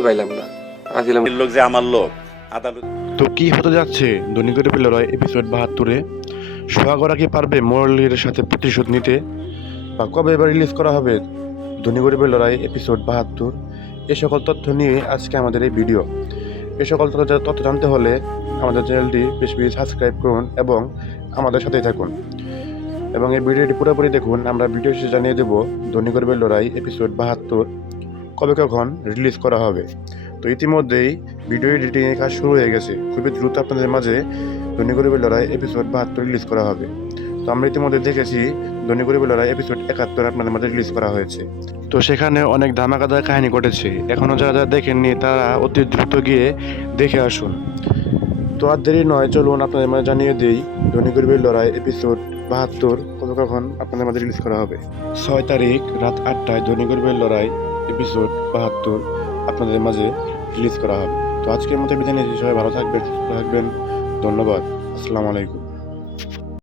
সময় পাইলাম না, আসছিলাম লোক যে আমার লোক আদালত। তো কি হতে যাচ্ছে ধনী গরিবের লড়াই এপিসোড 72-এ? সোহাগরা কি পারবে মুরলীর সাথে প্রতিশোধ নিতে? বা কবে এবার রিলিজ করা হবে ধনী গরিবের লড়াই এপিসোড 72? এ সকল তথ্য নিয়ে আজকে আমাদের এই ভিডিও। এ সকল তথ্য জানতে হলে আমাদের চ্যানেলটি বেশি বেশি সাবস্ক্রাইব করুন এবং আমাদের সাথেই থাকুন এবং এই ভিডিওটি পুরোপুরি দেখুন। আমরা ভিডিও শেষে জানিয়ে দেব ধনী গরিবের লড়াই এপিসোড 72 কবে কখন রিলিজ করা হবে। তো ইতিমধ্যেই ভিডিও এডিটিংয়ের কাজ শুরু হয়ে গেছে, খুবই দ্রুত আপনাদের মাঝে ধনী গরিবের লড়াই এপিসোড 72 রিলিজ করা হবে। তো আমরা ইতিমধ্যে দেখেছি ধনী গরিবের লড়াই এপিসোড 71 আপনাদের মাঝে রিলিজ করা হয়েছে। তো সেখানে অনেক ধামাকাদার কাহিনী ঘটেছে, এখনও যারা যারা দেখেননি তারা অতি দ্রুত গিয়ে দেখে আসুন। তো আর দেরি নয়, চলুন আপনাদের মাঝে জানিয়ে দিই ধনী গরিবের লড়াই এপিসোড 72 কবে কখন আপনাদের মাঝে রিলিজ করা হবে। 6 তারিখ রাত 8টায় ধনী গরিবের লড়াই এপিসোড 72 আপনাদের মাঝে রিলিজ করা হবে। তো আজকের মতো বিদায় নিচ্ছি, সবাই ভালো থাকবেন, সুস্থ থাকবেন। ধন্যবাদ। আসসালামু আলাইকুম।